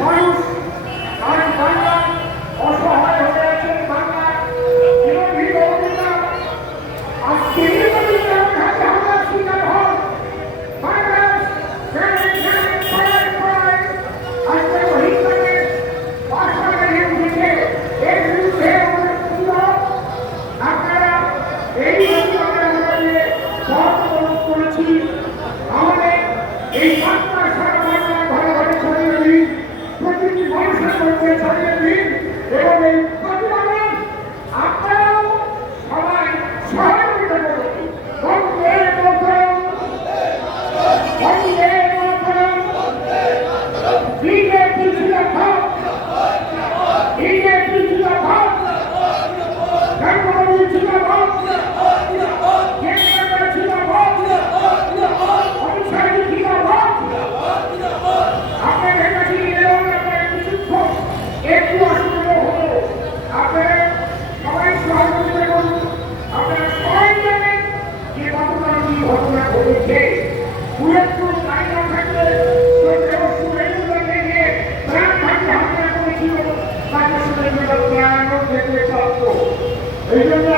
মানুষ আর বাংলা অসহায় হয়ে আছে। বাংলা বিরোধী দলনেতা আজকে হামলা শিকার হন। বাংলাদেশ আজকে রোহিঙ্গাকে বাসবাড়ির দিকে এর বিরুদ্ধে আমাদের প্রতিবাদ। আপনারা এই প্রতিবাদের মধ্যে সহযোগিতা করেছি। আমাদের এই বার্তা সারা বাংলা ঘরে ঘরে ছড়িয়ে দিন, প্রতিটি মানুষের মধ্যে ছড়িয়ে দিন এবং এই প্রতিবাদে আপনারাও সবাই সহযোগিতা করুন। বন্দে মাতরম, বন্দে মাতরম, বিজেপি জিন্দাবাদ, বিজেপি জিন্দাবাদ, জনগণ জিন্দাবাদ, কেন্দ্র জিন্দাবাদ, অমিত জিন্দাবাদ। আপনাদের কাছে এলেও আপনারা কিছুক্ষণ একটু অসুবিধা হলো, আপনারা সবাই সহযোগিতা করুন। আপনারা সবাই জানেন যে গতকাল কি ঘটনা ঘটেছে। বুলেটপ্রুফ গাড়ি না থাকলে প্রাণ থাকলে হামলা করেছিল, তাকে শুনে প্রাণ যেতে পারত। এই জন্য